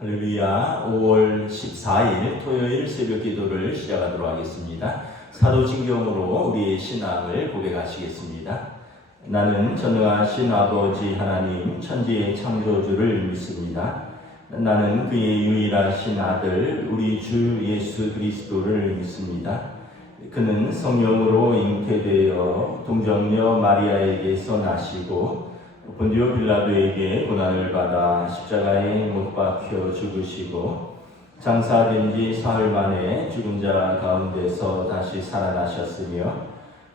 할렐루야. 5월 14일 토요일 새벽 기도를 시작하도록 하겠습니다. 사도신경으로 우리의 신앙을 고백하시겠습니다. 나는 전능하신 아버지 하나님 천지의 창조주를 믿습니다. 나는 그의 유일하신 아들 우리 주 예수 그리스도를 믿습니다. 그는 성령으로 잉태되어 동정녀 마리아에게서 나시고 본디오 빌라도에게 고난을 받아 십자가에 못 박혀 죽으시고 장사된 지 사흘 만에 죽은 자 가운데서 다시 살아나셨으며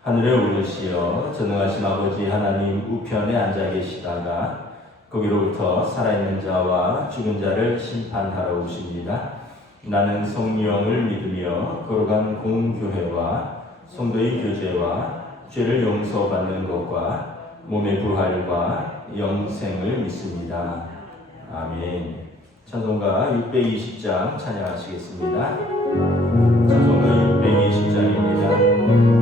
하늘에 오르시어 전능하신 아버지 하나님 우편에 앉아 계시다가 거기로부터 살아있는 자와 죽은 자를 심판하러 오십니다. 나는 성령을 믿으며 거룩한 공교회와 성도의 교제와 죄를 용서받는 것과 몸의 부활과 영생을 믿습니다. 아멘. 찬송가 620장 찬양하시겠습니다. 찬송가 620장입니다.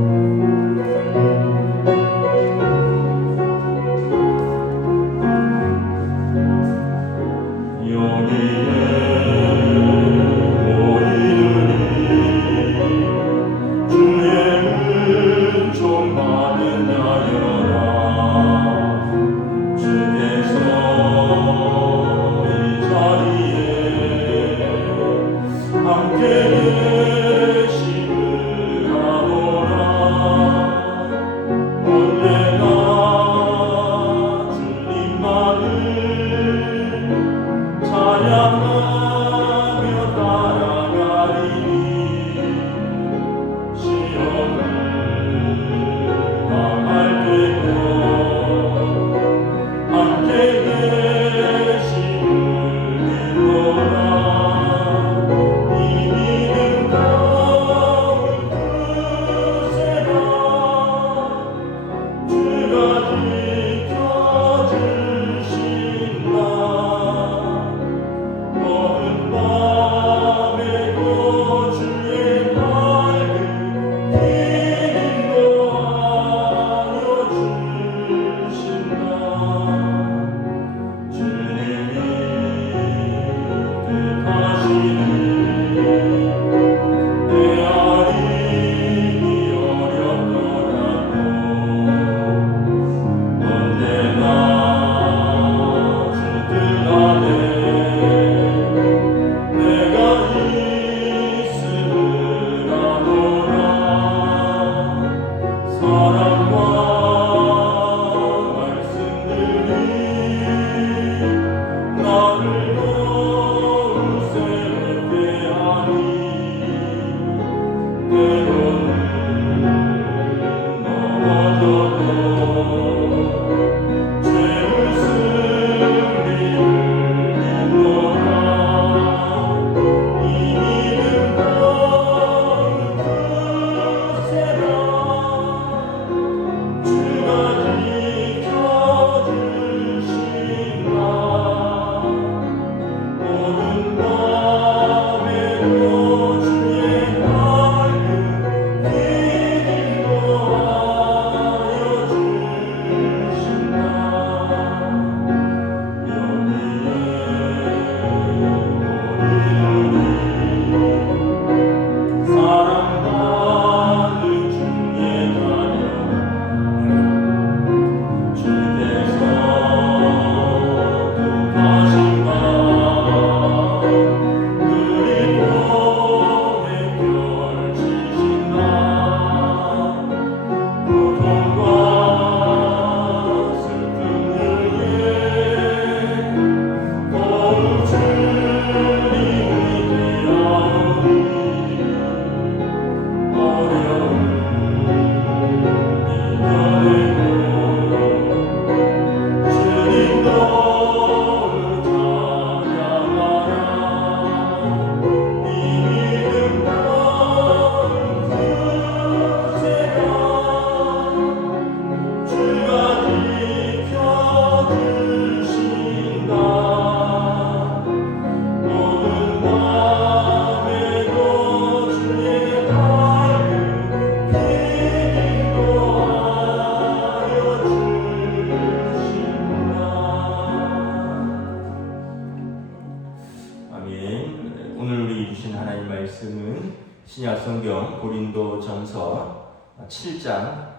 아멘. 오늘 우리 주신 하나님 말씀은 신약 성경 고린도전서 7장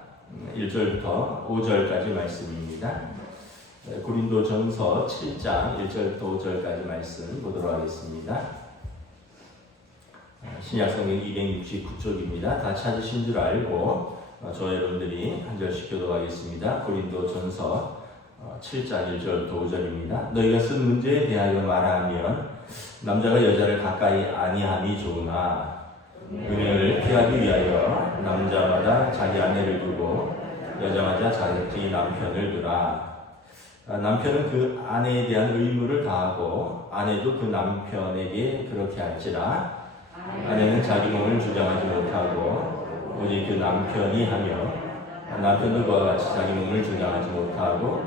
1절부터 5절까지 말씀입니다. 고린도전서 7장 1절부터 5절까지 말씀 보도록 하겠습니다. 신약 성경 269쪽입니다. 다 찾으신 줄 알고 저 여러분들이 한 절씩 교독하겠습니다. 고린도전서 7장 1절부터 5절입니다. 너희가 쓴 문제에 대하여 말하면 남자가 여자를 가까이 아니함이 좋으나 은혜를 피하기 위하여 남자마다 자기 아내를 두고 여자마다 자기 남편을 두라. 남편은 그 아내에 대한 의무를 다하고 아내도 그 남편에게 그렇게 할지라. 아내는 자기 몸을 주장하지 못하고 오직 그 남편이 하며 남편도 그와 같이 자기 몸을 주장하지 못하고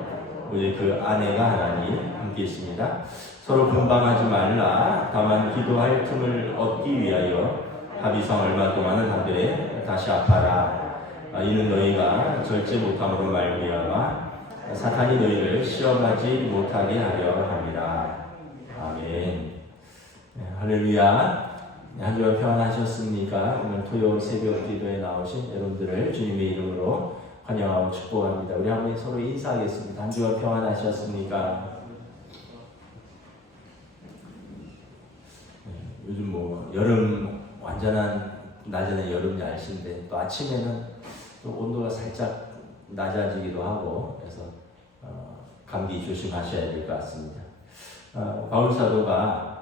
오직 그 아내가 하나니 함께 있습니다. 서로 분방하지 말라. 다만 기도할 틈을 얻기 위하여 합의성 얼마 동안은 하되 다시 아파라. 이는 너희가 절제 못함으로 말미암아 사탄이 너희를 시험하지 못하게 하려 함이라. 아멘. 할렐루야. 한 주간 평안하셨습니까? 오늘 토요일 새벽 기도에 나오신 여러분들을 주님의 이름으로 환영하고 축복합니다. 우리 한번 서로 인사하겠습니다. 한 주간 평안하셨습니까? 요즘 뭐 여름 완전한 낮에는 여름 날씨인데 또 아침에는 또 온도가 살짝 낮아지기도 하고 그래서 감기 조심하셔야 될 것 같습니다. 바울 사도가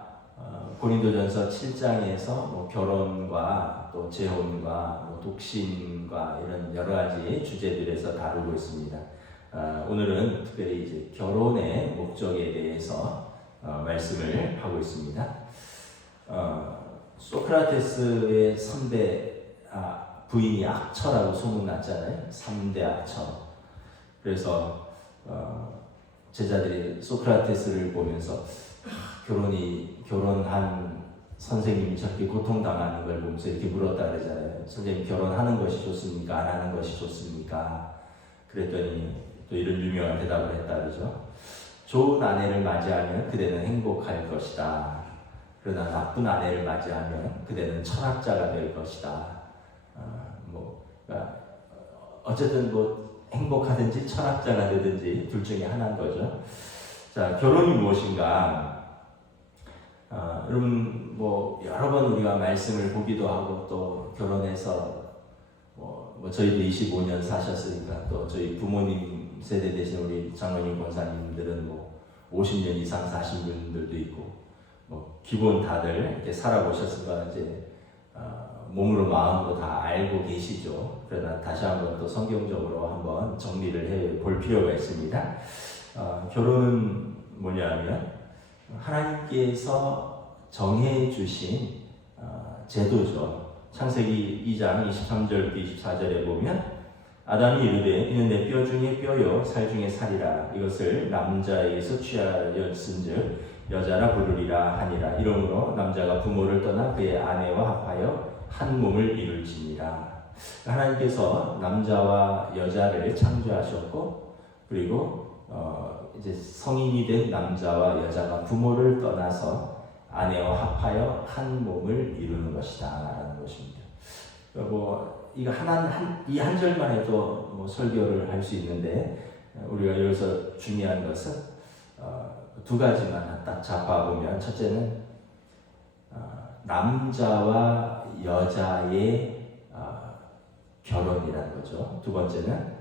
고린도전서 7장에서 뭐 결혼과 또 재혼과 뭐 독신과 이런 여러 가지 주제들에서 다루고 있습니다. 오늘은 특별히 이제 결혼의 목적에 대해서 말씀을 하고 있습니다. 소크라테스의 3대 부인이 악처라고 소문났잖아요. 3대 악처. 그래서 제자들이 소크라테스를 보면서 결혼한 선생님이 저렇게 고통당하는 걸 보면서 이렇게 물었다 그러잖아요. 선생님 결혼하는 것이 좋습니까? 안 하는 것이 좋습니까? 그랬더니 또 이런 유명한 대답을 했다 그러죠. 좋은 아내를 맞이하면 그대는 행복할 것이다. 그러나 나쁜 아내를 맞이하면 그대는 철학자가 될 것이다. 그러니까 어쨌든 뭐 행복하든지 철학자가 되든지 둘 중에 하나인 거죠. 자, 결혼이 무엇인가? 여러분 뭐 여러 번 우리가 말씀을 보기도 하고 또 결혼해서 뭐 저희도 25년 사셨으니까 또 저희 부모님 세대 되신 우리 장로님 권사님들은 뭐 50년 이상 사신 분들도 있고 뭐 기본 다들 이렇게 살아보셨으니까 이제 몸으로 마음으로 다 알고 계시죠. 그러나 다시 한번 또 성경적으로 한번 정리를 해 볼 필요가 있습니다. 결혼은 뭐냐면 하나님께서 정해 주신 제도죠. 창세기 2장 23절부터 24절에 보면 아담이 이르되 이는 내 뼈 중에 뼈요 살 중에 살이라. 이것을 남자에게서 취하였은즉 여자라 부르리라 하니라. 이러므로 남자가 부모를 떠나 그의 아내와 합하여 한 몸을 이룰지니라. 하나님께서 남자와 여자를 창조하셨고 그리고 이제 성인이 된 남자와 여자가 부모를 떠나서 아내와 합하여 한 몸을 이루는 것이다라는 것입니다. 뭐 이거 이 한 절만 해도 뭐 설교를 할 수 있는데 우리가 여기서 중요한 것은 두 가지만 딱 잡아보면 첫째는 남자와 여자의 결혼이라는 거죠. 두 번째는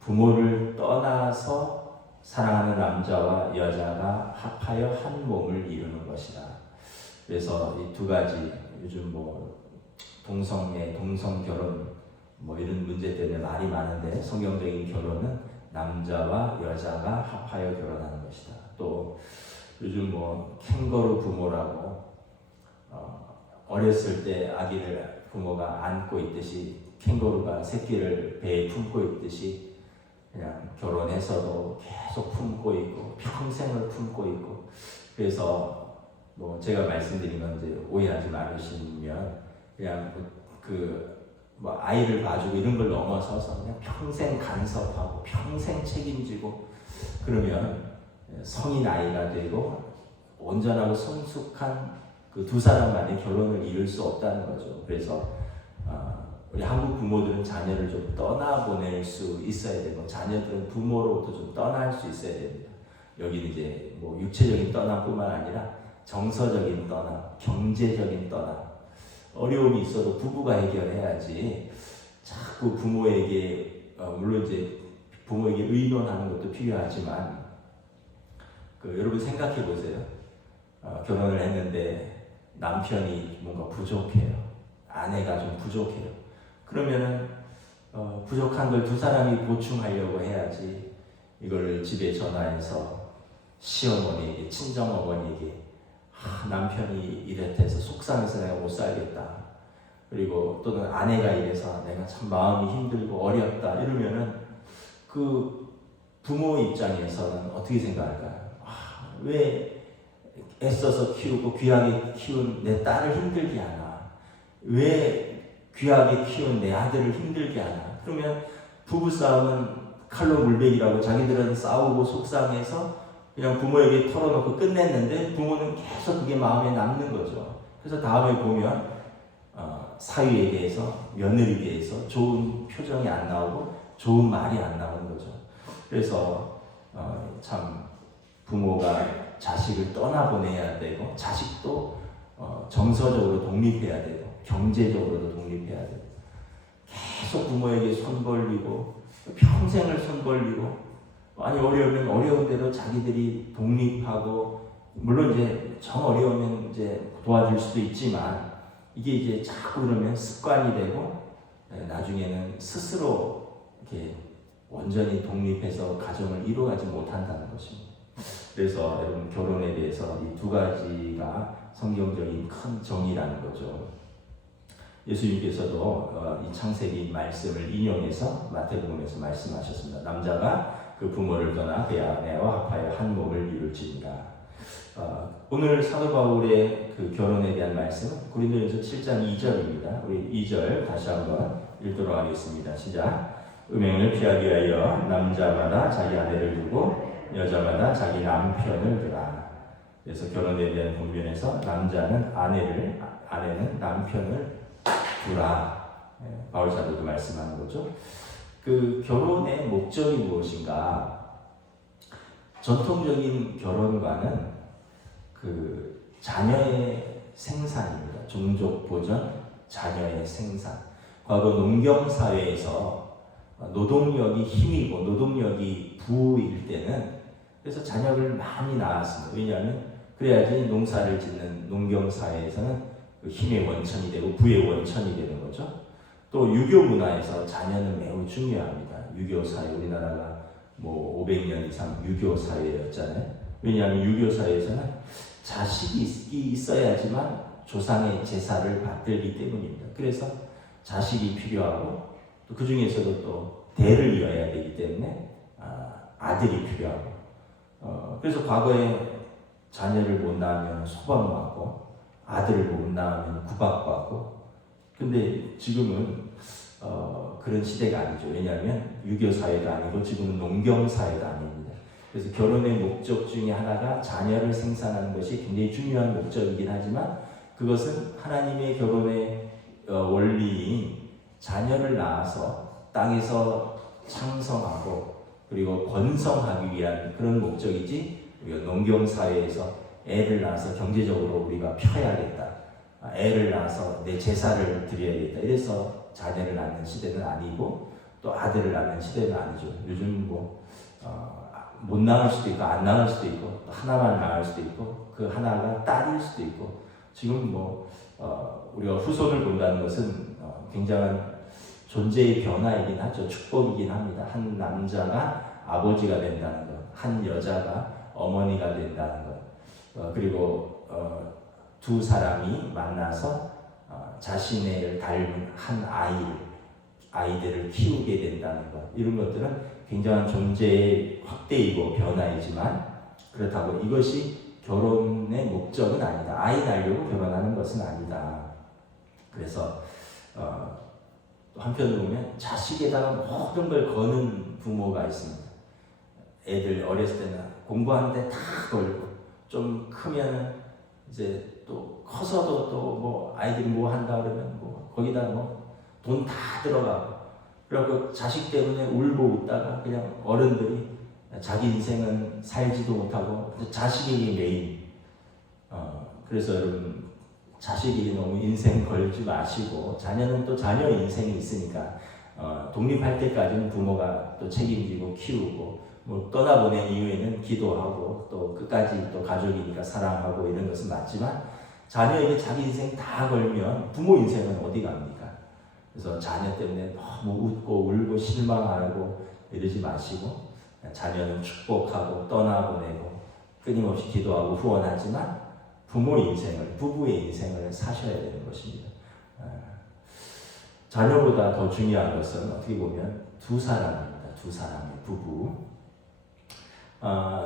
부모를 떠나서 사랑하는 남자와 여자가 합하여 한 몸을 이루는 것이다. 그래서 이 두 가지 요즘 뭐 동성애, 동성결혼 뭐 이런 문제 때문에 말이 많은데 성경적인 결혼은 남자와 여자가 합하여 결혼하는 것이다. 또 요즘 뭐 캥거루 부모라고 어렸을 때 아기를 부모가 안고 있듯이 캥거루가 새끼를 배에 품고 있듯이 그냥 결혼해서도 계속 품고 있고 평생을 품고 있고 그래서 뭐 제가 말씀드린 건 이제 오해하지 말으시면 그냥 뭐 아이를 봐주고 이런 걸 넘어서서 그냥 평생 간섭하고 평생 책임지고 그러면 성인 아이가 되고 온전하고 성숙한 그 두 사람만의 결혼을 이룰 수 없다는 거죠. 그래서 우리 한국 부모들은 자녀를 좀 떠나보낼 수 있어야 되고 자녀들은 부모로부터 좀 떠날 수 있어야 됩니다. 여기는 이제 뭐 육체적인 떠남뿐만 아니라 정서적인 떠남, 경제적인 떠남, 어려움이 있어도 부부가 해결해야지 자꾸 부모에게 물론 이제 부모에게 의논하는 것도 필요하지만 여러분 생각해 보세요. 결혼을 했는데 남편이 뭔가 부족해요. 아내가 좀 부족해요. 그러면은 부족한 걸 두 사람이 보충하려고 해야지 이걸 집에 전화해서 시어머니에게 친정어머니에게 남편이 이랬대서 속상해서 내가 못 살겠다. 그리고 또는 아내가 이래서 내가 참 마음이 힘들고 어렵다 이러면은 그 부모 입장에서는 어떻게 생각할까요? 왜 애써서 키우고 귀하게 키운 내 딸을 힘들게 하나? 왜 귀하게 키운 내 아들을 힘들게 하나? 그러면 부부싸움은 칼로 물베기라고 자기들은 싸우고 속상해서 그냥 부모에게 털어놓고 끝냈는데 부모는 계속 그게 마음에 남는 거죠. 그래서 다음에 보면 사위에 대해서 며느리에 대해서 좋은 표정이 안 나오고 좋은 말이 안 나오는 거죠. 그래서 참 부모가 자식을 떠나보내야 되고 자식도 정서적으로 독립해야 되고 경제적으로도 독립해야 되고 계속 부모에게 손 벌리고 평생을 손 벌리고 아니 어려우면 어려운 대로 자기들이 독립하고 물론 이제 정 어려우면 이제 도와줄 수도 있지만 이게 이제 자꾸 그러면 습관이 되고 나중에는 스스로 이렇게 완전히 독립해서 가정을 이루어가지 못한다는 것입니다. 그래서 여러분 결혼에 대해서 이 두 가지가 성경적인 큰 정의라는 거죠. 예수님께서도 이 창세기 말씀을 인용해서 마태복음에서 말씀하셨습니다. 남자가 그 부모를 떠나 그의 아내와 합하여 한 몸을 이룰지니라. 오늘 사도 바울의 그 결혼에 대한 말씀은 고린도전서 7장 2절입니다. 우리 2절 다시 한번 읽도록 하겠습니다. 시작. 음행을 피하기 위하여 남자마다 자기 아내를 두고 여자마다 자기 남편을 두라. 그래서 결혼에 대한 본면에서 남자는 아내는 남편을 두라. 바울 사도도 말씀하는 거죠. 그 결혼의 목적이 무엇인가? 전통적인 결혼과는 그 자녀의 생산입니다. 종족 보전, 자녀의 생산. 과거 농경 사회에서 노동력이 힘이고 노동력이 부일 때는 그래서 자녀를 많이 낳았습니다. 왜냐하면 그래야지 농사를 짓는 농경 사회에서는 그 힘의 원천이 되고 부의 원천이 되는 거죠. 또 유교 문화에서 자녀는 매우 중요합니다. 유교 사회 우리나라가 뭐 500년 이상 유교 사회였잖아요. 왜냐하면 유교 사회에서는 자식이 있어야지만 조상의 제사를 받들기 때문입니다. 그래서 자식이 필요하고 또 그 중에서도 또 대를 이어야 되기 때문에 아들이 필요하고 그래서 과거에 자녀를 못 낳으면 소방받고 아들을 못 낳으면 구박받고 근데 지금은 그런 시대가 아니죠. 왜냐하면 유교 사회가 아니고 지금은 농경 사회가 아닙니다. 그래서 결혼의 목적 중에 하나가 자녀를 생산하는 것이 굉장히 중요한 목적이긴 하지만 그것은 하나님의 결혼의 원리인 자녀를 낳아서 땅에서 창성하고 그리고 번성하기 위한 그런 목적이지 우리가 농경 사회에서 애를 낳아서 경제적으로 우리가 펴야겠다. 애를 낳아서 내 제사를 드려야겠다. 이래서 자녀를 낳는 시대는 아니고 또 아들을 낳는 시대는 아니죠. 요즘 못 낳을 수도 있고 안 낳을 수도 있고 또 하나만 낳을 수도 있고 그 하나가 딸일 수도 있고 지금 우리가 후손을 본다는 것은 굉장한 존재의 변화이긴 하죠. 축복이긴 합니다. 한 남자가 아버지가 된다는 것, 한 여자가 어머니가 된다는 것, 그리고 두 사람이 만나서 자신을 닮은 한 아이들을 키우게 된다는 것, 이런 것들은 굉장한 존재의 확대이고 변화이지만 그렇다고 이것이 결혼의 목적은 아니다. 아이 낳으려고 결혼하는 것은 아니다. 그래서 한편으로 보면 자식에다가 모든 걸 거는 부모가 있습니다. 애들 어렸을 때는 공부하는데 다 걸고 좀 크면 이제 또 커서도 또 뭐 아이들이 뭐 한다 그러면 뭐 거기다 뭐 돈 다 들어가고, 그리고 자식 때문에 울고 웃다가 그냥 어른들이 자기 인생은 살지도 못하고 자식이 메인. 그래서 여러분, 자식이 너무 인생 걸지 마시고, 자녀는 또 자녀 인생이 있으니까 독립할 때까지는 부모가 또 책임지고 키우고, 뭐 떠나보낸 이후에는 기도하고 또 끝까지 또 가족이니까 사랑하고 이런 것은 맞지만, 자녀에게 자기 인생 다 걸면 부모 인생은 어디 갑니까? 그래서 자녀 때문에 너무 웃고 울고 실망하고 이러지 마시고, 자녀는 축복하고 떠나보내고 끊임없이 기도하고 후원하지만 부모 인생을, 부부의 인생을 사셔야 되는 것입니다. 자녀보다 더 중요한 것은 어떻게 보면 두 사람입니다. 두 사람의 부부.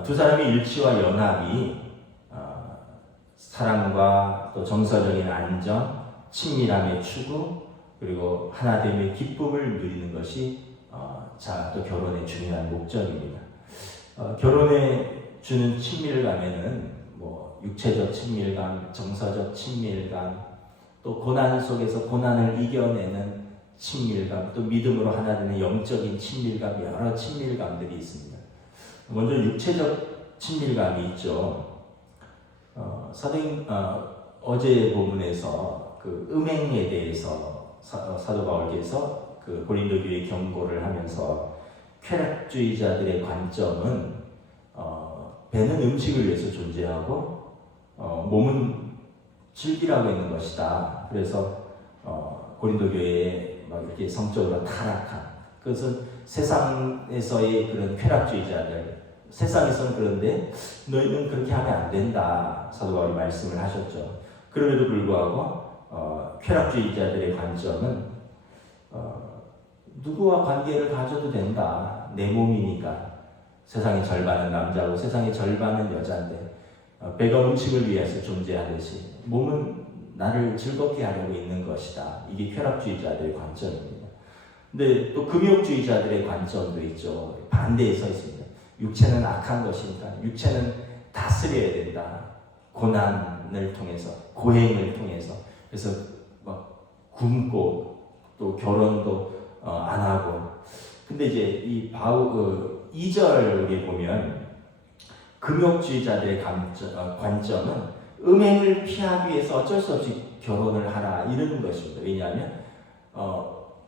두 사람의 일치와 연합이 사랑과 또 정서적인 안정, 친밀함의 추구, 그리고 하나됨의 기쁨을 누리는 것이 또 결혼의 중요한 목적입니다. 결혼에 주는 친밀감에는 뭐 육체적 친밀감, 정서적 친밀감, 또 고난 속에서 고난을 이겨내는 친밀감, 또 믿음으로 하나 되는 영적인 친밀감, 여러 친밀감들이 있습니다. 먼저 육체적 친밀감이 있죠. 어제 본문에서 그 음행에 대해서 사도 바울께서 그 고린도 교회 경고를 하면서, 쾌락주의자들의 관점은 배는 음식을 위해서 존재하고 몸은 즐기라고 있는 것이다. 그래서 고린도 교회에 막 이렇게 성적으로 타락한, 그것은 세상에서의 그런 쾌락주의자들, 세상에서는 그런데 너희는 그렇게 하면 안 된다, 사도 바울이 말씀을 하셨죠. 그럼에도 불구하고 쾌락주의자들의 관점은 누구와 관계를 가져도 된다, 내 몸이니까. 세상의 절반은 남자고 세상의 절반은 여자인데 배가 음식을 위해서 존재하듯이 몸은 나를 즐겁게 하려고 있는 것이다. 이게 쾌락주의자들의 관점입니다. 근데 또 금욕주의자들의 관점도 있죠. 반대에 서 있습니다. 육체는 악한 것이니까 육체는 다스려야 된다. 고난을 통해서, 고행을 통해서. 그래서 막 굶고 또 결혼도 안 하고. 근데 이제 이 바울 2절에 보면 금욕주의자들의 관점은 음행을 피하기 위해서 어쩔 수 없이 결혼을 하라 이러는 것입니다. 왜냐하면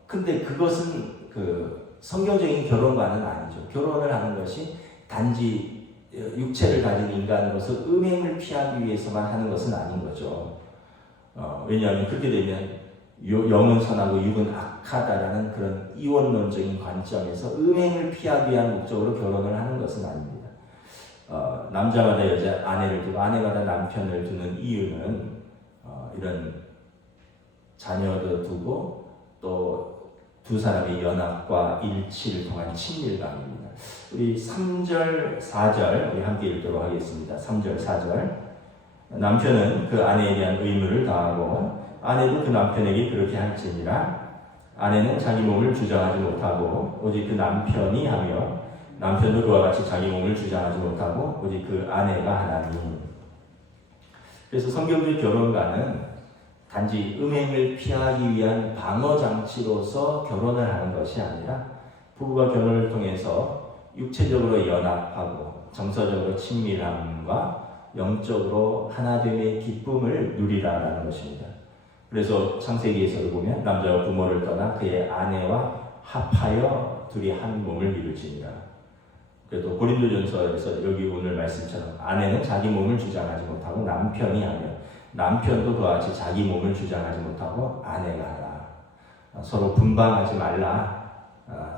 근데 그것은 그 성경적인 결혼과는 아니죠. 결혼을 하는 것이 단지 육체를 가진 인간으로서 음행을 피하기 위해서만 하는 것은 아닌 거죠. 왜냐하면 그렇게 되면 영은 선하고 육은 악하다라는 그런 이원론적인 관점에서 음행을 피하기 위한 목적으로 결혼을 하는 것은 아닙니다. 남자마다 여자 아내를 두고 아내마다 남편을 두는 이유는 이런 자녀도 두고 또 두 사람의 연합과 일치를 통한 친밀감입니다. 우리 3절, 4절 우리 함께 읽도록 하겠습니다. 3절, 4절. 남편은 그 아내에 대한 의무를 다하고 아내도 그 남편에게 그렇게 할지니라. 아내는 자기 몸을 주장하지 못하고 오직 그 남편이 하며 남편도 그와 같이 자기 몸을 주장하지 못하고 오직 그 아내가 하나니. 그래서 성경적 결혼과는 단지 음행을 피하기 위한 방어장치로서 결혼을 하는 것이 아니라 부부가 결혼을 통해서 육체적으로 연합하고 정서적으로 친밀함과 영적으로 하나됨의 기쁨을 누리라라는 것입니다. 그래서 창세기에서도 보면 남자가 부모를 떠나 그의 아내와 합하여 둘이 한 몸을 이룰지니라. 그래도 고린도전서에서 여기 오늘 말씀처럼 아내는 자기 몸을 주장하지 못하고 남편이 하며 남편도 그와 같이 자기 몸을 주장하지 못하고 아내가 하라. 서로 분방하지 말라.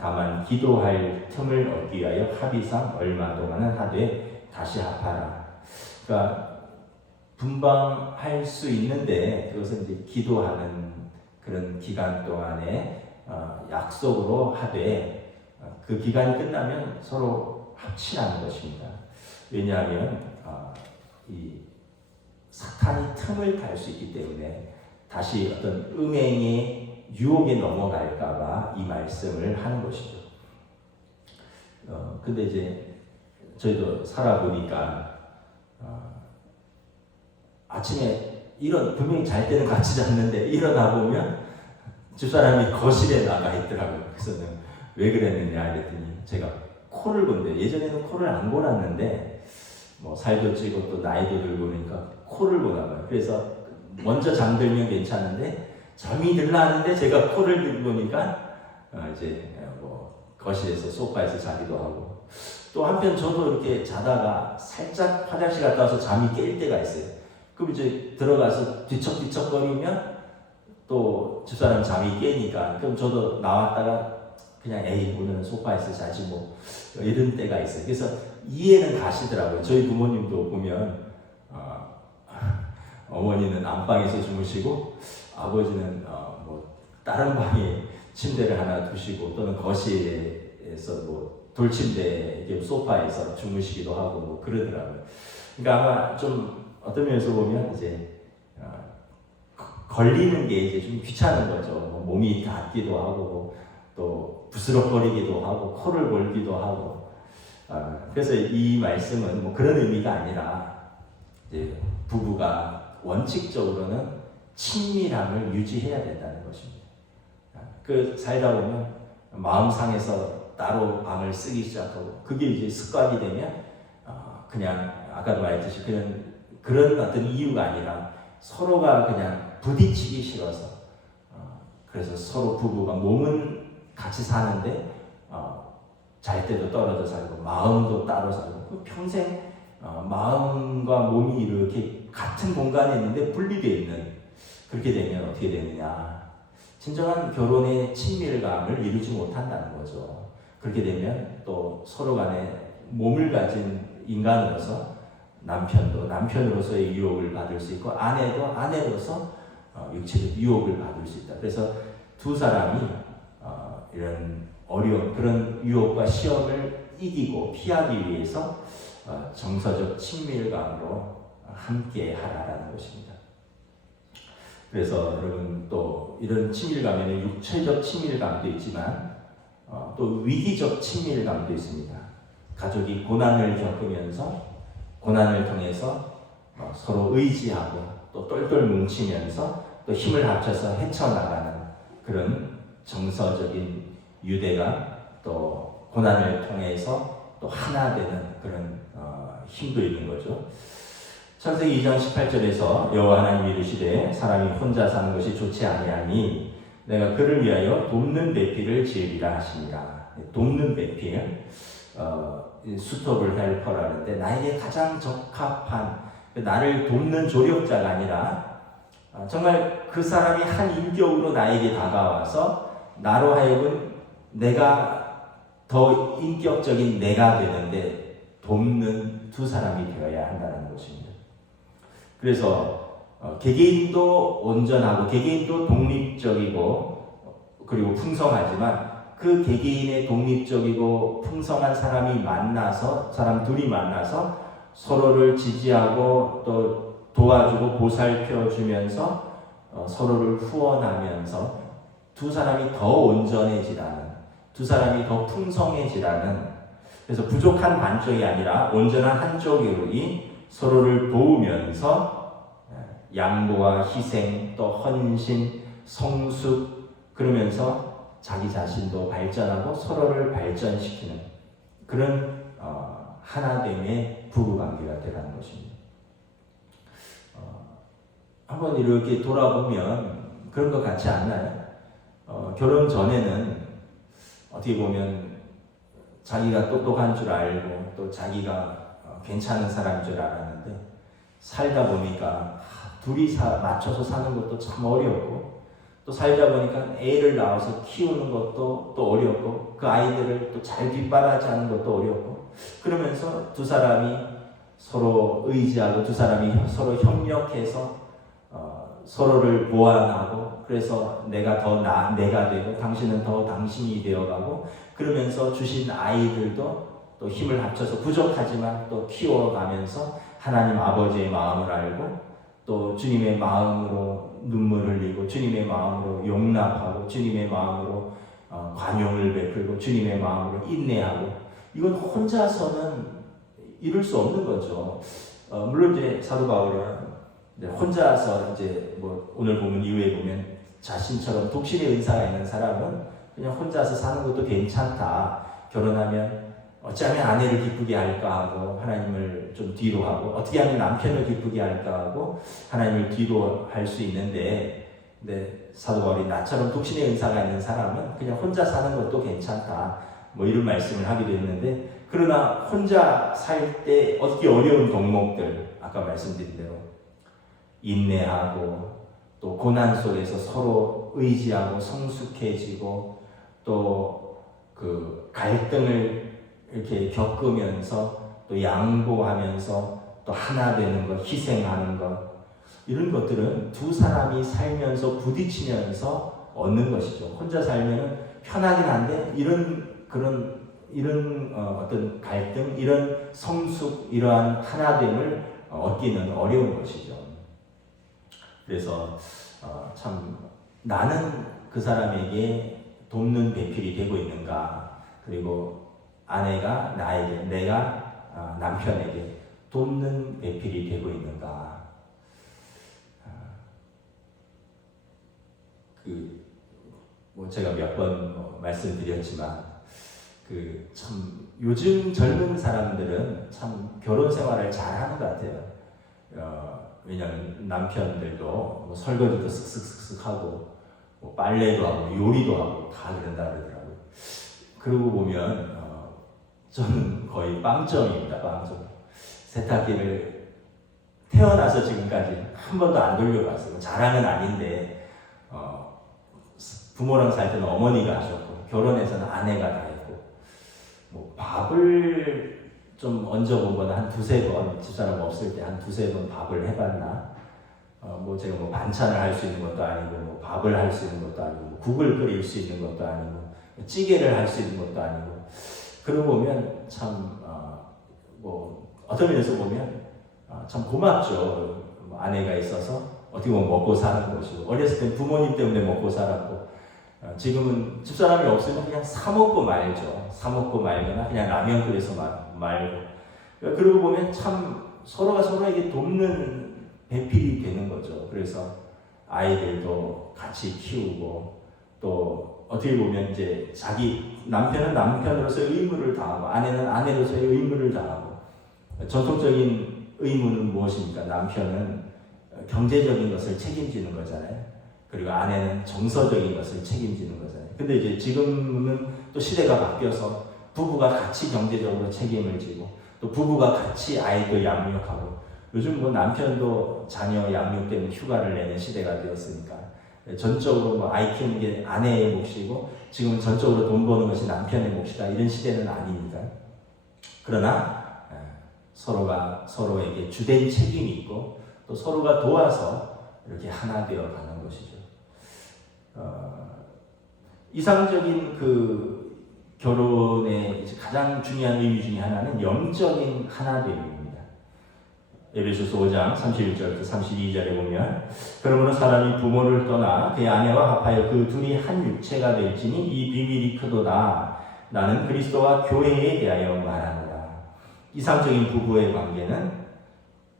다만 기도할 틈을 얻기 위하여 합의상 얼마 동안은 하되 다시 합하라. 그러니까 분방할 수 있는데 그것은 이제 기도하는 그런 기간 동안에 약속으로 하되 그 기간이 끝나면 서로 합치라는 것입니다. 왜냐하면 이 사탄이 틈을 탈 수 있기 때문에 다시 어떤 음행의 유혹에 넘어갈까봐 이 말씀을 하는 것이죠. 근데 이제 저희도 살아보니까 아침에 분명히 잘 때는 같이 잤는데 일어나 보면 집사람이 거실에 나가 있더라고요. 그래서 내가 왜 그랬느냐 그랬더니 제가 코를 건데 예전에는 코를 안 골았는데 뭐 살도 찌고 또 나이도 들고 그러니까 코를 고나 봐요. 그래서 먼저 잠들면 괜찮은데 잠이 들라 하는데 제가 코를 들고 보니까 이제 뭐 거실에서 소파에서 자기도 하고 또 한편 저도 이렇게 자다가 살짝 화장실 갔다 와서 잠이 깰 때가 있어요. 그럼 이제 들어가서 뒤척뒤척거리면 또 집사람 잠이 깨니까 그럼 저도 나왔다가 그냥 에이 오늘은 소파에서 자지 뭐 이런 때가 있어요. 그래서 이해는 가시더라고요. 저희 부모님도 보면 어머니는 안방에서 주무시고 아버지는 뭐 다른 방에 침대를 하나 두시고 또는 거실에서 뭐 돌침대 소파에서 주무시기도 하고 뭐 그러더라고요. 그러니까 아마 좀 어떤 면에서 보면 이제 걸리는 게 이제 좀 귀찮은 거죠. 뭐 몸이 닿기도 하고 또 부스럭거리기도 하고 코를 골기도 하고 그래서 이 말씀은 뭐 그런 의미가 아니라 이제 부부가 원칙적으로는 친밀함을 유지해야 된다는 것입니다. 그 살다 보면 마음 상해서 따로 방을 쓰기 시작하고 그게 이제 습관이 되면 그냥 아까도 말했듯이 그런 어떤 이유가 아니라 서로가 그냥 부딪히기 싫어서 그래서 서로 부부가 몸은 같이 사는데 잘 때도 떨어져 살고 마음도 따로 살고 평생 마음과 몸이 이렇게 같은 공간에 있는데 분리되어 있는 그렇게 되면 어떻게 되느냐 진정한 결혼의 친밀감을 이루지 못한다는 거죠. 그렇게 되면 또 서로 간에 몸을 가진 인간으로서 남편도 남편으로서의 유혹을 받을 수 있고 아내도 아내로서 육체적 유혹을 받을 수 있다. 그래서 두 사람이 이런 어려운 그런 유혹과 시험을 이기고 피하기 위해서 정서적 친밀감으로 함께 하라라는 것입니다. 그래서 여러분 또 이런 친밀감에는 육체적 친밀감도 있지만 또 위기적 친밀감도 있습니다. 가족이 고난을 겪으면서 고난을 통해서 서로 의지하고 또 똘똘 뭉치면서 또 힘을 합쳐서 헤쳐나가는 그런 정서적인 유대감 또 고난을 통해서 또 하나 되는 그런 힘도 있는 거죠. 창세기 2장 18절에서 여호와 하나님이 이르시되 사람이 혼자 사는 것이 좋지 아니하니 내가 그를 위하여 돕는 배필을 지으리라 하시니라. 돕는 배필 수터블 헬퍼라는데 나에게 가장 적합한 나를 돕는 조력자가 아니라 정말 그 사람이 한 인격으로 나에게 다가와서 나로 하여금 내가 더 인격적인 내가 되는데 돕는 두 사람이 되어야 한다는 것입니다. 그래서 개개인도 온전하고 개개인도 독립적이고 그리고 풍성하지만 그 개개인의 독립적이고 풍성한 사람 둘이 만나서 서로를 지지하고 또 도와주고 보살펴주면서 서로를 후원하면서 두 사람이 더 온전해지라는 두 사람이 더 풍성해지라는 그래서 부족한 반쪽이 아니라 온전한 한쪽이 서로를 도우면서 양보와 희생 또 헌신 성숙 그러면서 자기 자신도 발전하고 서로를 발전시키는 그런 하나됨의 부부관계가 되라는 것입니다. 한번 이렇게 돌아보면 그런 것 같지 않나요? 결혼 전에는 어떻게 보면 자기가 똑똑한 줄 알고 또 자기가 괜찮은 사람인 줄 알았는데 살다 보니까 둘이 맞춰서 사는 것도 참 어렵고 또 살다 보니까 애를 낳아서 키우는 것도 또 어렵고 그 아이들을 또 잘 뒷바라지하는 것도 어렵고 그러면서 두 사람이 서로 의지하고 두 사람이 서로 협력해서 서로를 보완하고 그래서 내가 더 내가 되고 당신은 더 당신이 되어가고 그러면서 주신 아이들도 또 힘을 합쳐서 부족하지만 또 키워가면서 하나님 아버지의 마음을 알고 또 주님의 마음으로 눈물 흘리고 주님의 마음으로 용납하고 주님의 마음으로 관용을 베풀고 주님의 마음으로 인내하고 이건 혼자서는 이룰 수 없는 거죠. 물론 이제 사도 바울은 혼자서 이제 뭐 오늘 보면 이후에 보면 자신처럼 독실의 은사가 있는 사람은 그냥 혼자서 사는 것도 괜찮다. 결혼하면 어찌하면 아내를 기쁘게 할까 하고 하나님을 좀 뒤로 하고 어떻게 하면 남편을 기쁘게 할까 하고 하나님을 뒤로 할 수 있는데, 근데 사도 바울이 나처럼 독신의 은사가 있는 사람은 그냥 혼자 사는 것도 괜찮다. 뭐 이런 말씀을 하기도 했는데, 그러나 혼자 살 때 어떻게 어려운 덕목들, 아까 말씀드린 대로 인내하고 또 고난 속에서 서로 의지하고 성숙해지고 또 그 갈등을 이렇게 겪으면서 또 양보하면서 또 하나 되는 것, 희생하는 것, 이런 것들은 두 사람이 살면서 부딪히면서 얻는 것이죠. 혼자 살면은 편하긴 한데 이런 어떤 갈등, 이런 성숙, 이러한 하나됨을 얻기는 어려운 것이죠. 그래서 참 나는 그 사람에게 돕는 배필이 되고 있는가, 그리고 아내가 나에게, 내가 남편에게 돕는 배필이 되고 있는가. 뭐 제가 몇 번 말씀드렸지만 참 요즘 젊은 사람들은 참 결혼 생활을 잘하는 것 같아요. 왜냐하면 남편들도 뭐 설거지도 쓱쓱쓱쓱 하고 뭐 빨래도 하고 요리도 하고 다 그런다 그러더라고요. 그러고 보면 저는 거의 빵점입니다. 빵점. 세탁기를 태어나서 지금까지 한 번도 안 돌려봤어요. 자랑은 아닌데 부모랑 살 때는 어머니가 하셨고 결혼해서는 아내가 다 했고, 뭐 밥을 좀 얹어본 건 한 두세 번, 집사람 없을 때 한 두세 번 밥을 해봤나. 뭐 제가 뭐 반찬을 할 수 있는 것도 아니고 뭐 밥을 할 수 있는 것도 아니고 국을 끓일 수 있는 것도 아니고 찌개를 할 수 있는 것도 아니고, 그러고 보면 참 뭐 어떤 면에서 보면 참 고맙죠. 아내가 있어서 어떻게 보면 먹고 사는 것이고, 어렸을 땐 부모님 때문에 먹고 살았고 지금은 집사람이 없으면 그냥 사 먹고 말죠. 사 먹고 말거나 그냥 라면 끓여서 말고. 그러고 보면 참 서로가 서로에게 돕는 배필이 되는 거죠. 그래서 아이들도 같이 키우고, 또 어떻게 보면 이제 자기 남편은 남편으로서의 의무를 다하고 아내는 아내로서의 의무를 다하고, 전통적인 의무는 무엇입니까? 남편은 경제적인 것을 책임지는 거잖아요. 그리고 아내는 정서적인 것을 책임지는 거잖아요. 근데 이제 지금은 또 시대가 바뀌어서 부부가 같이 경제적으로 책임을 지고 또 부부가 같이 아이도 양육하고, 요즘 뭐 남편도 자녀 양육 때문에 휴가를 내는 시대가 되었으니까 전적으로 뭐 아이 키우는 게 아내의 몫이고 지금은 전적으로 돈 버는 것이 남편의 몫이다, 이런 시대는 아닙니다. 그러나 서로가 서로에게 주된 책임이 있고 또 서로가 도와서 이렇게 하나 되어 가는 것이죠. 이상적인 그 결혼의 가장 중요한 의미 중에 하나는 영적인 하나됨입니다. 에베소서 5장 31절부터 32절에 보면, 그러므로 사람이 부모를 떠나 그의 아내와 합하여 그 둘이 한 육체가 될지니 이 비밀이 크도다. 나는 그리스도와 교회에 대하여 말하노라. 이상적인 부부의 관계는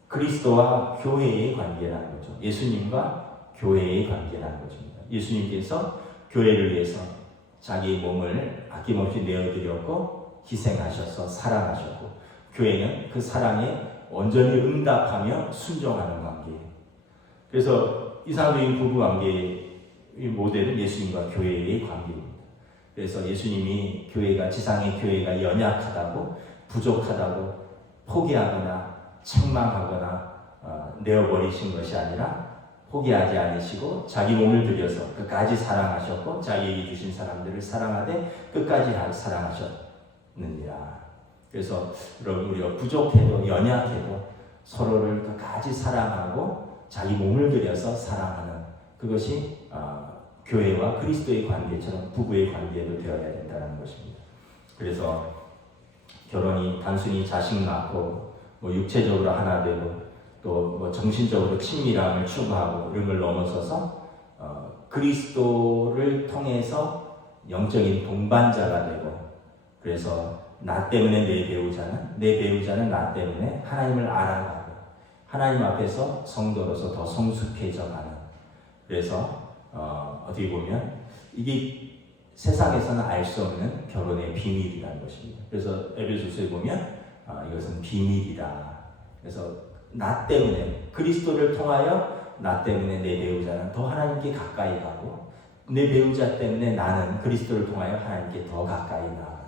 그리스도와 교회의 관계라는 거죠. 예수님과 교회의 관계라는 것입니다. 예수님께서 교회를 위해서 자기 몸을 아낌없이 내어드렸고 희생하셔서 사랑하셨고, 교회는 그 사랑에 온전히 응답하며 순종하는 관계예요. 그래서 이상적인 부부 관계의 모델은 예수님과 교회의 관계입니다. 그래서 예수님이 지상의 교회가 연약하다고, 부족하다고 포기하거나 책망하거나 내어버리신 것이 아니라 포기하지 않으시고 자기 몸을 들여서 끝까지 사랑하셨고, 자기에게 주신 사람들을 사랑하되 끝까지 사랑하셨느니라. 그래서 여러분, 우리가 부족해도 연약해도 서로를 끝까지 사랑하고 자기 몸을 들여서 사랑하는 그것이 교회와 그리스도의 관계처럼 부부의 관계도 되어야 된다는 것입니다. 그래서 결혼이 단순히 자식 낳고 뭐 육체적으로 하나 되고 또 뭐 정신적으로 친밀함을 추구하고 이런 걸 넘어서서 그리스도를 통해서 영적인 동반자가 되고, 그래서 나 때문에 내 배우자는 나 때문에 하나님을 알아가고 하나님 앞에서 성도로서 더 성숙해져 가는. 그래서 어떻게 보면 이게 세상에서는 알 수 없는 결혼의 비밀이라는 것입니다. 그래서 에베소서에 보면 이것은 비밀이다. 그래서 나 때문에, 그리스도를 통하여 나 때문에 내 배우자는 더 하나님께 가까이 가고, 내 배우자 때문에 나는 그리스도를 통하여 하나님께 더 가까이 나아가는,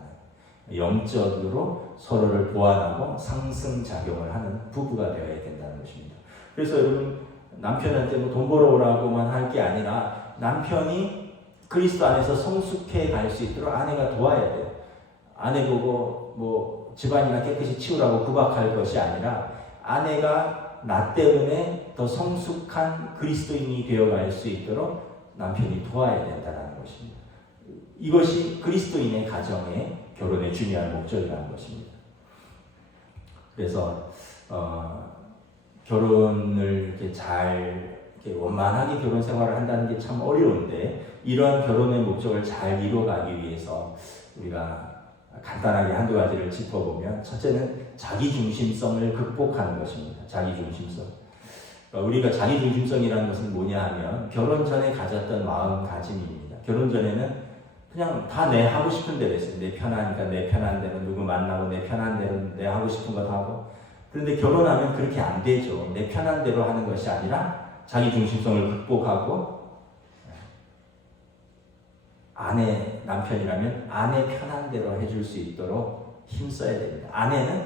영적으로 서로를 보완하고 상승작용을 하는 부부가 되어야 된다는 것입니다. 그래서 여러분, 남편한테 뭐 돈 벌어오라고만 할 게 아니라 남편이 그리스도 안에서 성숙해 갈 수 있도록 아내가 도와야 돼요. 아내 보고 뭐 집안이나 깨끗이 치우라고 구박할 것이 아니라 아내가 나 때문에 더 성숙한 그리스도인이 되어갈 수 있도록 남편이 도와야 된다는 것입니다. 이것이 그리스도인의 가정의 결혼의 중요한 목적이라는 것입니다. 그래서 결혼을 이렇게 잘 이렇게 원만하게 결혼 생활을 한다는 게 참 어려운데, 이러한 결혼의 목적을 잘 이루어가기 위해서 우리가 간단하게 한두 가지를 짚어보면, 첫째는 자기중심성을 극복하는 것입니다. 자기중심성. 우리가 자기중심성이라는 것은 뭐냐 하면 결혼 전에 가졌던 마음가짐입니다. 결혼 전에는 그냥 다 내 하고 싶은 대로 했어요. 내 편하니까 내 편한 대로, 누구 만나고 내 편한 대로 내 하고 싶은 거 다 하고. 그런데 결혼하면 그렇게 안 되죠. 내 편한 대로 하는 것이 아니라 자기중심성을 극복하고, 아내, 남편이라면 아내 편한 대로 해줄 수 있도록 힘써야 됩니다. 아내는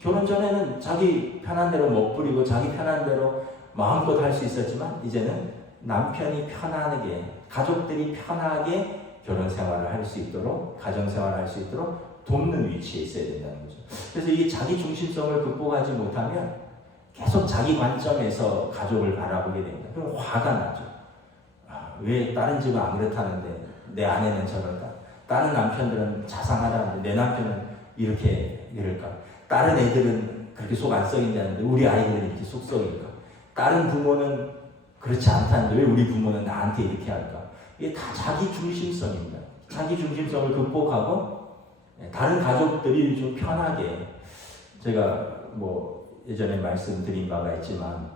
결혼 전에는 자기 편한 대로 못 부리고 자기 편한 대로 마음껏 할 수 있었지만, 이제는 남편이 편안하게, 가족들이 편하게 결혼 생활을 할 수 있도록, 가정 생활을 할 수 있도록 돕는 위치에 있어야 된다는 거죠. 그래서 이 자기 중심성을 극복하지 못하면 계속 자기 관점에서 가족을 바라보게 됩니다. 그럼 화가 나죠. 왜 다른 집은 안 그렇다는데 내 아내는 저럴까? 다른 남편들은 자상하다는데 내 남편은 이렇게 이럴까? 다른 애들은 그렇게 속 안 썩인다는데 우리 아이들은 이렇게 속 썩일까? 다른 부모는 그렇지 않다는데 왜 우리 부모는 나한테 이렇게 할까? 이게 다 자기 중심성입니다. 자기 중심성을 극복하고 다른 가족들이 좀 편하게, 제가 뭐 예전에 말씀드린 바가 있지만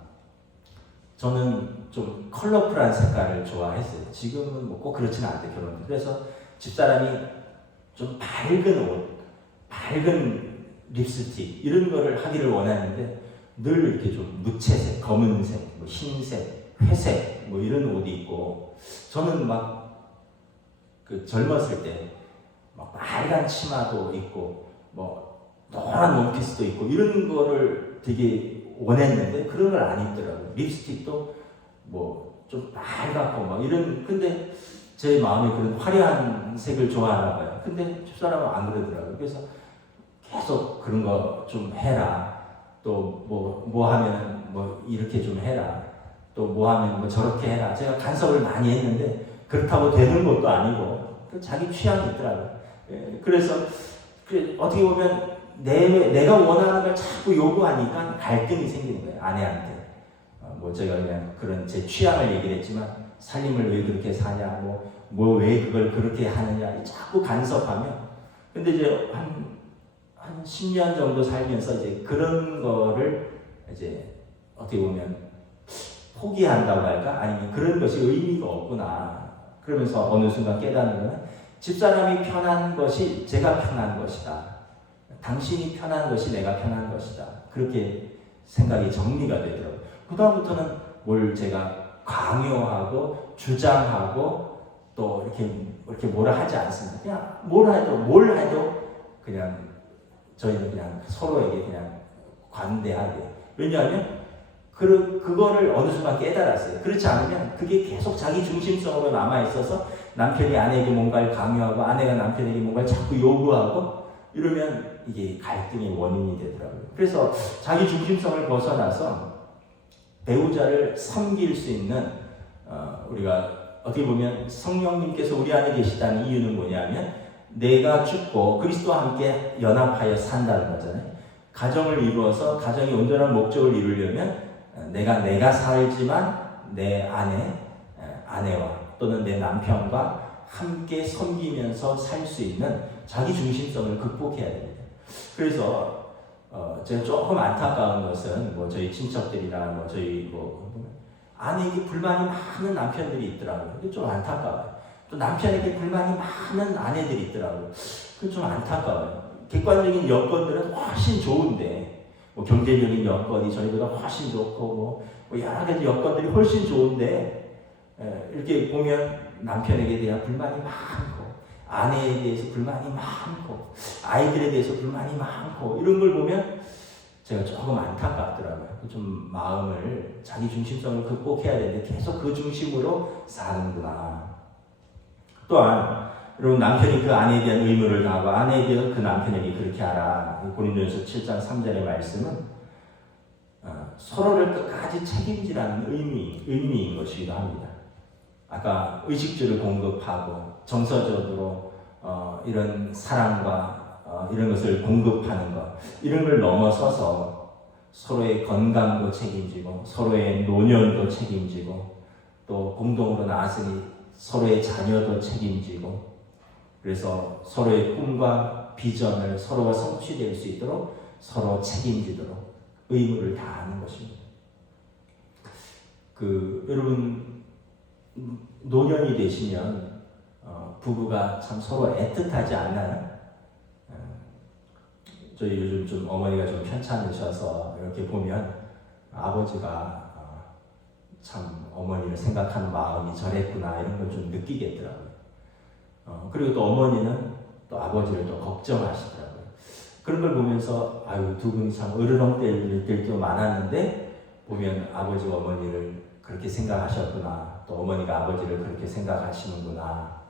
저는 좀 컬러풀한 색깔을 좋아했어요. 지금은 뭐 꼭 그렇지는 않대, 결혼은. 그래서 집사람이 좀 밝은 옷, 밝은 립스틱 이런 거를 하기를 원하는데 늘 이렇게 좀 무채색, 검은색, 뭐 흰색, 회색 뭐 이런 옷이 있고, 저는 막 그 젊었을 때 막 빨간 치마도 있고 뭐 노란 원피스도 있고 이런 거를 되게 원했는데 그런 걸 안 입더라고요. 립스틱도 뭐 좀 빨갛고 막 이런, 근데 제 마음이 그런 화려한 색을 좋아하나 봐요. 근데 집사람은 안 그러더라고요. 그래서 계속 그런 거 좀 해라. 또 뭐 하면은 뭐 이렇게 좀 해라. 또 뭐 하면 뭐 저렇게 해라. 제가 간섭을 많이 했는데 그렇다고 되는 것도 아니고 자기 취향이 있더라고요. 그래서 어떻게 보면 내가 원하는 걸 자꾸 요구하니까 갈등이 생기는 거예요, 아내한테. 뭐 제가 그냥 그런 제 취향을 얘기를 했지만, 살림을 왜 그렇게 사냐, 뭐 왜 그걸 그렇게 하느냐, 자꾸 간섭하면. 근데 이제 한 10년 정도 살면서 이제 그런 거를 이제 어떻게 보면 포기한다고 할까? 아니면 그런 것이 의미가 없구나. 그러면서 어느 순간 깨닫는 거는 집사람이 편한 것이 제가 편한 것이다. 당신이 편한 것이 내가 편한 것이다. 그렇게 생각이 정리가 되더라고요. 그 다음부터는 뭘 제가 강요하고 주장하고 또 이렇게 뭐라 하지 않습니다. 그냥 뭘 해도 그냥 저희는 그냥 서로에게 그냥 관대하게. 왜냐하면 그거를 어느 순간 깨달았어요. 그렇지 않으면 그게 계속 자기 중심성으로 남아있어서 남편이 아내에게 뭔가를 강요하고 아내가 남편에게 뭔가를 자꾸 요구하고 이러면 이게 갈등의 원인이 되더라고요. 그래서 자기 중심성을 벗어나서 배우자를 섬길 수 있는, 우리가 어떻게 보면 성령님께서 우리 안에 계시다는 이유는 뭐냐면 내가 죽고 그리스도와 함께 연합하여 산다는 거잖아요. 가정을 이루어서 가정이 온전한 목적을 이루려면 내가 살지만 내 아내와 또는 내 남편과 함께 섬기면서 살 수 있는 자기 중심성을 극복해야 됩니다. 그래서 제가 조금 안타까운 것은 저희 친척들이나 저희 아내에게 불만이 많은 남편들이 있더라고요. 그게 좀 안타까워요. 또 남편에게 불만이 많은 아내들이 있더라고요. 그게 좀 안타까워요. 객관적인 여건들은 훨씬 좋은데, 경제적인 여건이 저희보다 훨씬 좋고, 여러 가지 여건들이 훨씬 좋은데, 이렇게 보면 남편에게 대한 불만이 많고, 아내에 대해서 불만이 많고, 아이들에 대해서 불만이 많고, 이런 걸 보면 제가 조금 안타깝더라고요. 좀 마음을, 자기 중심성을 극복해야 되는데 계속 그 중심으로 사는구나. 또한 여러분, 남편이 그 아내에 대한 의무를 다하고 아내에게 그 남편에게 그렇게 하라. 고린도전서 7장 3절의 말씀은 서로를 끝까지 책임지라는 의미인 것이기도 합니다. 아까 의식주를 공급하고 정서적으로 이런 사랑과 이런 것을 공급하는 것, 이런 걸 넘어서서 서로의 건강도 책임지고 서로의 노년도 책임지고 또 공동으로 나왔으니 서로의 자녀도 책임지고, 그래서 서로의 꿈과 비전을 서로가 성취될 수 있도록 서로 책임지도록 의무를 다하는 것입니다. 여러분, 노년이 되시면 부부가 참 서로 애틋하지 않나요? 저희 요즘 좀 어머니가 좀 편찮으셔서 이렇게 보면 아버지가 참 어머니를 생각하는 마음이 저랬구나, 이런 걸 좀 느끼겠더라고요. 그리고 또 어머니는 또 아버지를 또 걱정하시더라고요. 그런 걸 보면서 두 분이 참 으르렁댈 때도 많았는데 보면 아버지와 어머니를 그렇게 생각하셨구나, 또 어머니가 아버지를 그렇게 생각하시는구나.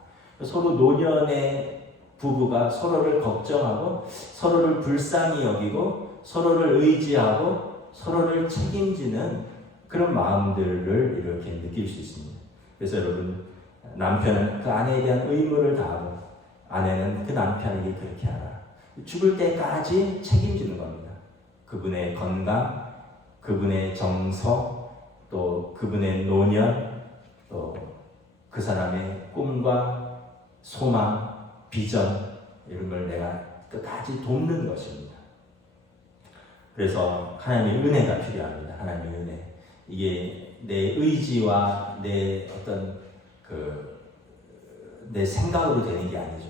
서로 노년의 부부가 서로를 걱정하고 서로를 불쌍히 여기고 서로를 의지하고 서로를 책임지는 그런 마음들을 이렇게 느낄 수 있습니다. 그래서 여러분, 남편은 그 아내에 대한 의무를 다하고 아내는 그 남편에게 그렇게 하라. 죽을 때까지 책임지는 겁니다. 그분의 건강, 그분의 정서, 또 그분의 노년, 또 그 사람의 꿈과 소망, 비전, 이런 걸 내가 끝까지 돕는 것입니다. 그래서 하나님의 은혜가 필요합니다. 하나님의 은혜. 이게 내 의지와 내 어떤 내 생각으로 되는 게 아니죠.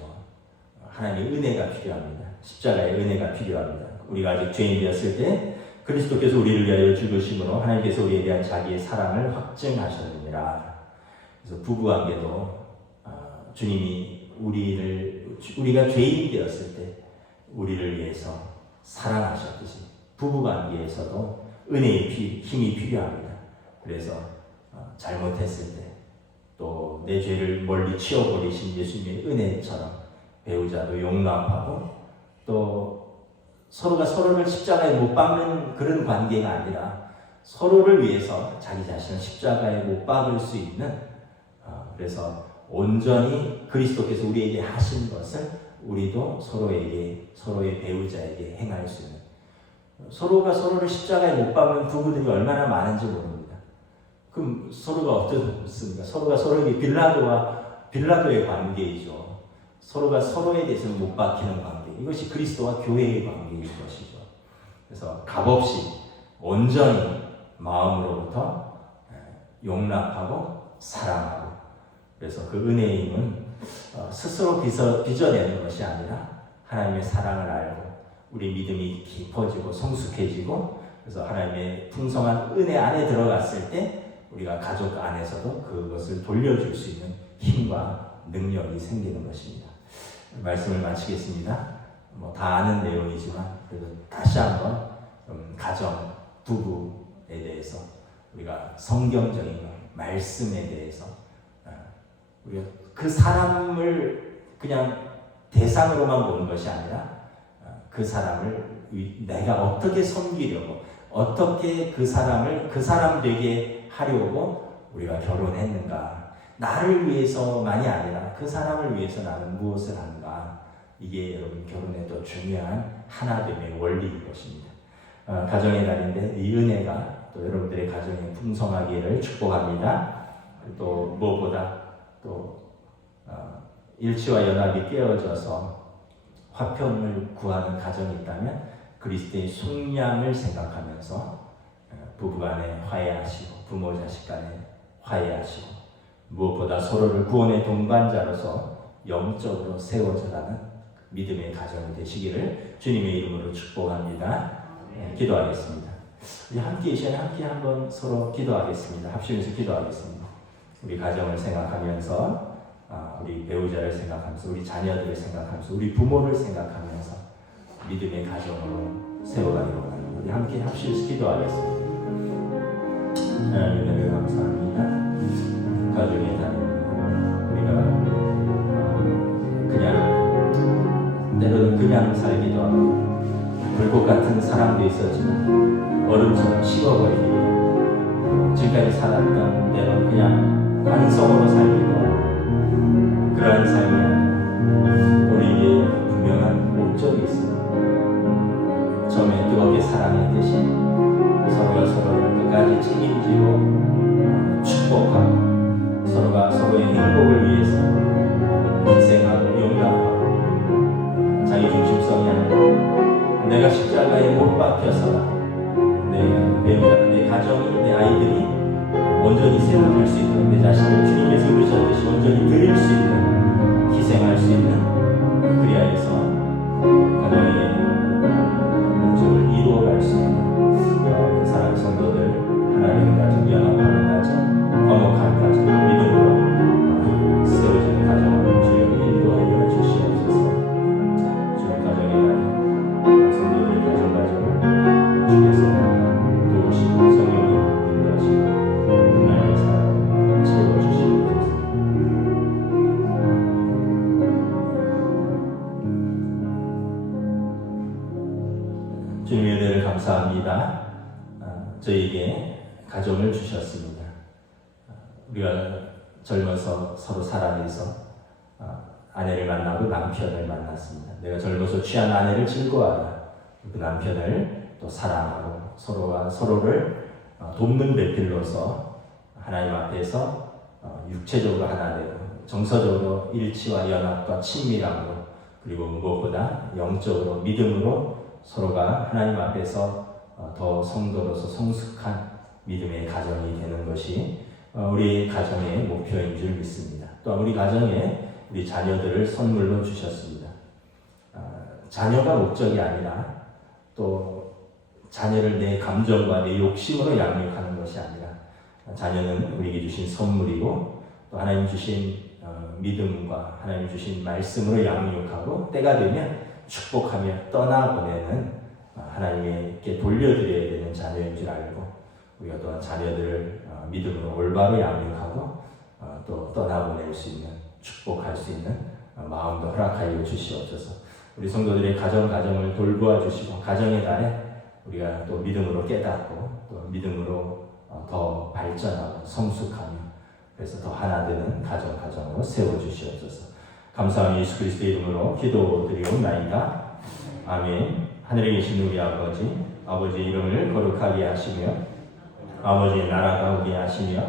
하나님의 은혜가 필요합니다. 십자가의 은혜가 필요합니다. 우리가 아직 죄인 되었을 때 그리스도께서 우리를 위하여 죽으심으로 하나님께서 우리에 대한 자기의 사랑을 확증하셨느니라. 그래서 부부관계도 주님이 우리가 죄인이 되었을 때 우리를 위해서 사랑하셨듯이 부부관계에서도 은혜의 힘이 필요합니다. 그래서 잘못했을 때 또 내 죄를 멀리 치워버리신 예수님의 은혜처럼 배우자도 용납하고, 또 서로가 서로를 십자가에 못 박는 그런 관계가 아니라 서로를 위해서 자기 자신을 십자가에 못 박을 수 있는, 그래서 온전히 그리스도께서 우리에게 하신 것을 우리도 서로의 배우자에게 행할 수 있는, 서로가 서로를 십자가에 못 박는 부부들이 얼마나 많은지 모릅니다. 그럼 서로가 어떻습니까? 서로가 서로에게 빌라도의 관계이죠. 서로가 서로에 대해서는 못 박히는 관계. 이것이 그리스도와 교회의 관계인 것이죠. 그래서 값없이 온전히 마음으로부터 용납하고 사랑하고, 그래서 그 은혜의 힘은 스스로 빚어내는 것이 아니라 하나님의 사랑을 알고 우리 믿음이 깊어지고 성숙해지고, 그래서 하나님의 풍성한 은혜 안에 들어갔을 때 우리가 가족 안에서도 그것을 돌려줄 수 있는 힘과 능력이 생기는 것입니다. 말씀을 마치겠습니다. 다 아는 내용이지만 그래도 다시 한번 가정, 부부에 대해서 우리가 성경적인 말씀에 대해서 우리가 그 사람을 그냥 대상으로만 보는 것이 아니라 그 사람을 내가 어떻게 섬기려고, 어떻게 그 사람 되게 하려고 우리가 결혼했는가, 나를 위해서만이 아니라 그 사람을 위해서 나는 무엇을 하는가, 이게 여러분 결혼의 또 중요한 하나됨의 원리인 것입니다. 가정의 날인데 이 은혜가 또 여러분들의 가정에 풍성하기를 축복합니다. 또 무엇보다 또 일치와 연합이 깨어져서 화평을 구하는 가정이 있다면 그리스도의 속량을 생각하면서 부부간에 화해하시고 부모 자식간에 화해하시고 무엇보다 서로를 구원의 동반자로서 영적으로 세워져가는 믿음의 가정이 되시기를 주님의 이름으로 축복합니다. 기도하겠습니다. 우리 함께 이 시간에 함께 한번 서로 기도하겠습니다. 합심해서 기도하겠습니다. 우리 가정을 생각하면서 우리 배우자를 생각하면서 우리 자녀들을 생각하면서 우리 부모를 생각하면서 믿음의 가정으로 세워가기로 합니다. 우리 함께 합심해서 기도하겠습니다. 하나님 은혜를 감사합니다. 가정의 하나님, 우리가 그냥 때로는 그냥 살기도 하고 불꽃 같은 사랑도 있었지만 얼음처럼 식어버리고 지금까지 살았던 때로 그냥 관성으로 살기도 하고 그러한 삶이 아니라 우리에게 분명한 목적이 있습니다. 처음에 뜨겁게 사랑했듯이 서로가 서로를 끝까지 책임지고 축복하고 서로가 서로의 행복을 위해서 희생하고 용납하고 자기중심성이 아니라 내가 십자가에 못 박혀서 내 배우자, 내 가정이, 내 아이들이 온전히 세워질 수 있도록 내 자신을 주님께서 그러셨듯이 온전히 드릴 수 있는, 희생할 수 있는 그리하여서 가정의 목적을 이루어갈 수 있는 사랑하는 성도들, 하나님의 가정, 연합하는 가정, 화목한 가정, 믿음으로 세워지는 가정을 주여 인도하여 주시옵소서. 주님 가정의 날 성도들의 가정을 주께서 도우시고 성령이 인도하시고 하나님의 사랑 채워주시옵소서. 주님의 은혜를 감사합니다. 저에게 가정을 주셨습니다. 우리가 젊어서 서로 사랑해서 아내를 만나고 남편을 만났습니다. 내가 젊어서 취한 아내를 즐거워하라. 그 남편을 또 사랑하고 서로가 서로를 돕는 배필로서 하나님 앞에서 육체적으로 하나 되고 정서적으로 일치와 연합과 친밀함으로 그리고 무엇보다 영적으로 믿음으로 서로가 하나님 앞에서 더 성도로서 성숙한 믿음의 가정이 되는 것이 우리 가정의 목표인 줄 믿습니다. 또한 우리 가정에 우리 자녀들을 선물로 주셨습니다. 자녀가 목적이 아니라 또 자녀를 내 감정과 내 욕심으로 양육하는 것이 아니라 자녀는 우리에게 주신 선물이고 또 하나님 주신 믿음과 하나님 주신 말씀으로 양육하고 때가 되면 축복하며 떠나보내는 하나님께 돌려드려야 되는 자녀인 줄 알고 우리가 또한 자녀들을 믿음으로 올바로 양육하고 또 떠나보낼 수 있는 축복할 수 있는 마음도 허락하여 주시옵소서. 우리 성도들의 가정을 돌보아 주시고 가정의 날에 우리가 또 믿음으로 깨닫고 또 믿음으로 더 발전하고 성숙하며 그래서 더 하나 되는 가정으로 세워주시옵소서. 감사한 예수 그리스도의 이름으로 기도드리옵나이다. 아멘. 하늘에 계신 우리 아버지의 이름을 거룩하게 하시며 아버지의 나라가 오게 하시며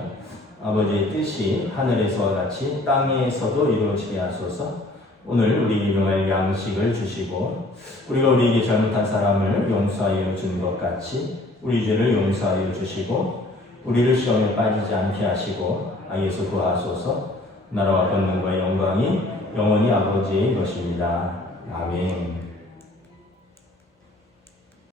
아버지의 뜻이 하늘에서와 같이 땅에서도 이루어지게 하소서. 오늘 우리 일용할 양식을 주시고 우리가 우리에게 잘못한 사람을 용서하여 준 것 같이 우리 죄를 용서하여 주시고 우리를 시험에 빠지지 않게 하시고 악에서 구하소서. 나라와 권능과 영광이 영원히 아버지의 것입니다. 아멘.